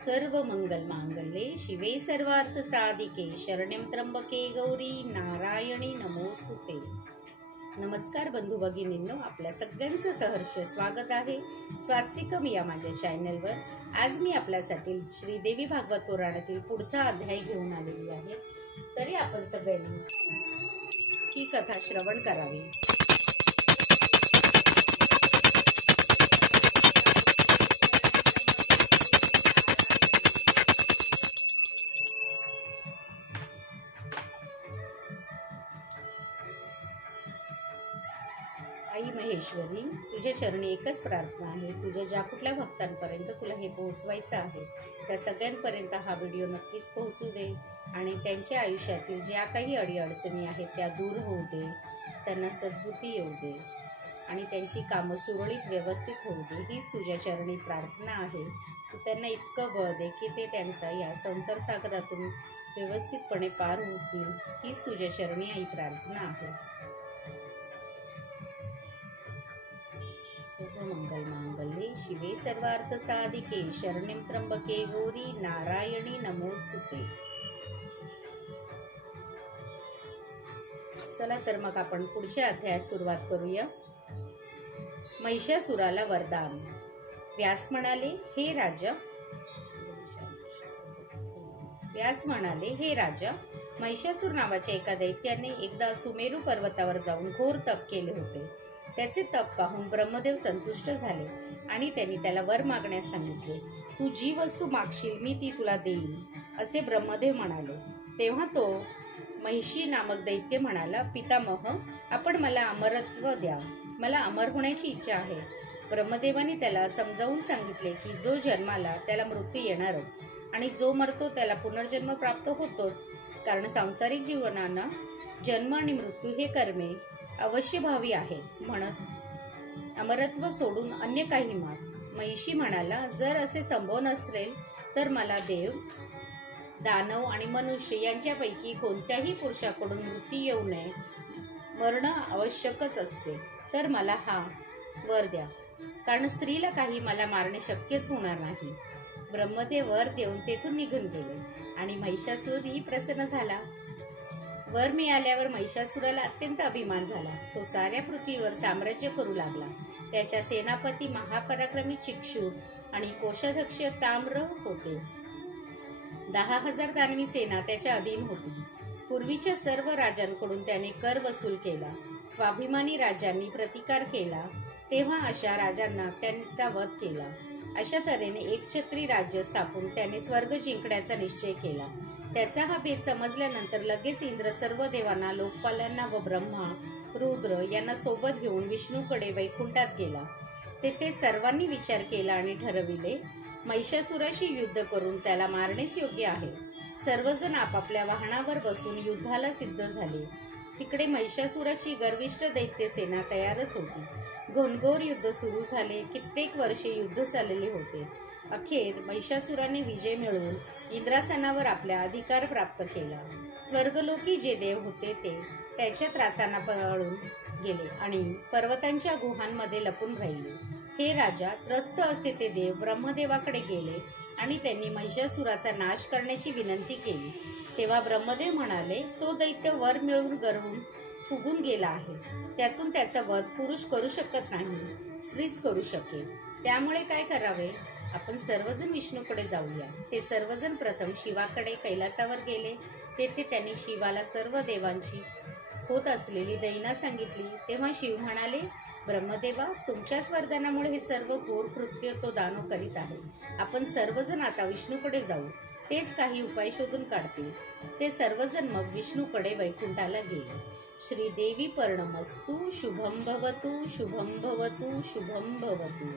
सर्व मंगल मांगल्ये शिवे सर्वार्थ साधिके शरण्यं त्र्यंबके गौरी नारायणी नमोस्तुते। नमस्कार बंधू भगिनींनो, आपल्या सगळ्यांचं सहर्ष स्वागत आहे स्वास्तिकम या माझ्या चॅनलवर। आज मी आपल्यासाठी श्रीदेवी भागवत पुराणातील पुढचा अध्याय घेऊन आलेली आहे। तरी आपण सगळ्यांनी ही कथा श्रवण करावी। आई महेश्वरी, तुझ्या चरणी एकच प्रार्थना आहे। तुझ्या ज्या कुठल्या भक्तांपर्यंत तुला हे पोहोचवायचं आहे त्या सगळ्यांपर्यंत हा व्हिडिओ नक्कीच पोहोचू दे आणि त्यांच्या आयुष्यातील ज्या काही अडीअडचणी आहेत त्या दूर होऊ दे, त्यांना सद्बुद्धी येऊ दे आणि त्यांची कामं सुरळीत व्यवस्थित होऊ दे। हीच तुझ्या चरणी प्रार्थना आहे। तू त्यांना इतकं बळ दे की ते त्यांचा या संसार सागरातून व्यवस्थितपणे पार होतील। हीच तुझ्या चरणी आई प्रार्थना आहे। मंगल मांगल्ये शिवे सर्वार्थ साधिके शरण्यं त्र्यंबके गौरी नारायणी नमोस्तुते। चला तर मग आपण पुढच्या अध्यायात सुरुवात करूया। महिषासुराला वरदान। व्यास म्हणाले, हे राजा, महिषासूर नावाच्या एका दैत्याने एकदा सुमेरू पर्वतावर जाऊन घोर तप केले होते। त्याचे तप पाहून ब्रह्मदेव संतुष्ट झाले आणि त्यांनी त्याला वर मागण्यास सांगितले। तू जी वस्तू मागशील मी ती तुला देईन, असे ब्रह्मदेव म्हणाले। तेव्हा तो महिषी नामक दैत्य म्हणाला, पितामह, आपण मला अमरत्व द्या, मला अमर होण्याची इच्छा आहे। ब्रह्मदेवाने त्याला समजावून सांगितले की जो जन्माला त्याला मृत्यू येणारच आणि जो मरतो त्याला पुनर्जन्म प्राप्त होतोच, कारण सांसारिक जीवनानं जन्म आणि मृत्यू हे कर्मे अवश्यभावी आहे। म्हणत अमरत्व सोडून अन्य काही माग। महिषी म्हणाला, जर असे संभव नसेल तर मला देव, दानव आणि मनुष्य यांच्यापैकी कोणत्याही पुरुषाकडून मृत्यू येऊ नये, मरण आवश्यकच असते, तर मला हा वर द्या, कारण स्त्रीला काही मला मारणे शक्यच होणार नाही। ब्रह्मदेव वर देऊन तेथून निघून गेले आणि महिषासूरही प्रसन्न झाला। वर मिळाल्यावर महिषासुराला अत्यंत अभिमान झाला। तो साऱ्या पृथ्वीवर साम्राज्य करू लागला। त्याच्या सेनापती महापराक्रमी चिक्षुर आणि कोषाध्यक्ष ताम्र होते। 10,000 दानवी सेना त्याच्या अधीन होती। पूर्वीच्या सर्व राजांकडून त्याने कर वसूल केला। स्वाभिमानी राजांनी प्रतिकार केला तेव्हा अशा राजांना त्यांचा वध केला। अशा तऱ्हेने एकछत्री राज्य स्थापून त्याने स्वर्ग जिंकण्याचा निश्चय केला। त्याचा हा भेद समजल्यानंतर लगेच इंद्र सर्व देवांना, लोकपालांना व ब्रह्मा, रुद्र यांना सोबत घेऊन विष्णूकडे वैकुंठात गेला। तेथे सर्वांनी विचार केला आणि ठरविले, महिषासुराशी युद्ध करून त्याला मारणेच योग्य आहे। सर्वजण आपापल्या वाहनावर बसून युद्धाला सिद्ध झाले। तिकडे महिषासुराची गर्विष्ठ दैत्य सेना तयारच होती। घनघोर युद्ध सुरू झाले। कित्येक वर्षे युद्ध चाललेले होते। अखेर महिषासुराने विजय मिळवून इंद्रासनावर आपला अधिकार प्राप्त केला। स्वर्गलोकी जे देव होते ते त्याच्या त्रासांना पळून गेले आणि पर्वतांच्या गुहांमध्ये लपून राहिले। हे राजा, त्रस्त असे ते देव ब्रह्मदेवाकडे गेले आणि त्यांनी महिषासुराचा नाश करण्याची विनंती केली। तेव्हा ब्रह्मदेव म्हणाले, तो दैत्य वर मिळवून गर्वून फुगून गेला आहे। त्यातून त्याचा वध पुरुष करू शकत नाही, स्त्रीच करू शकेल। त्यामुळे काय करावे? आपण सर्वजण विष्णूकडे जाऊया। ते सर्वजण प्रथम शिवाकडे कैलासावर गेले। तेथे त्यांनी शिवाला सर्व देवांची होत असलेली दैना सांगितली। तेव्हा शिव म्हणाले, ब्रह्मदेवा, तुमच्याच वरदानामुळे हे सर्व घोर कृत्य तो दानव करीत आहे। आपण सर्वजण आता विष्णूकडे जाऊ, तेच काही उपाय शोधून काढतील। ते सर्वजण मग विष्णूकडे वैकुंठाला गेले। श्रीदेवी पर्णमस्तु, शुभम भवतु, शुभम भवतु, शुभम भवतु।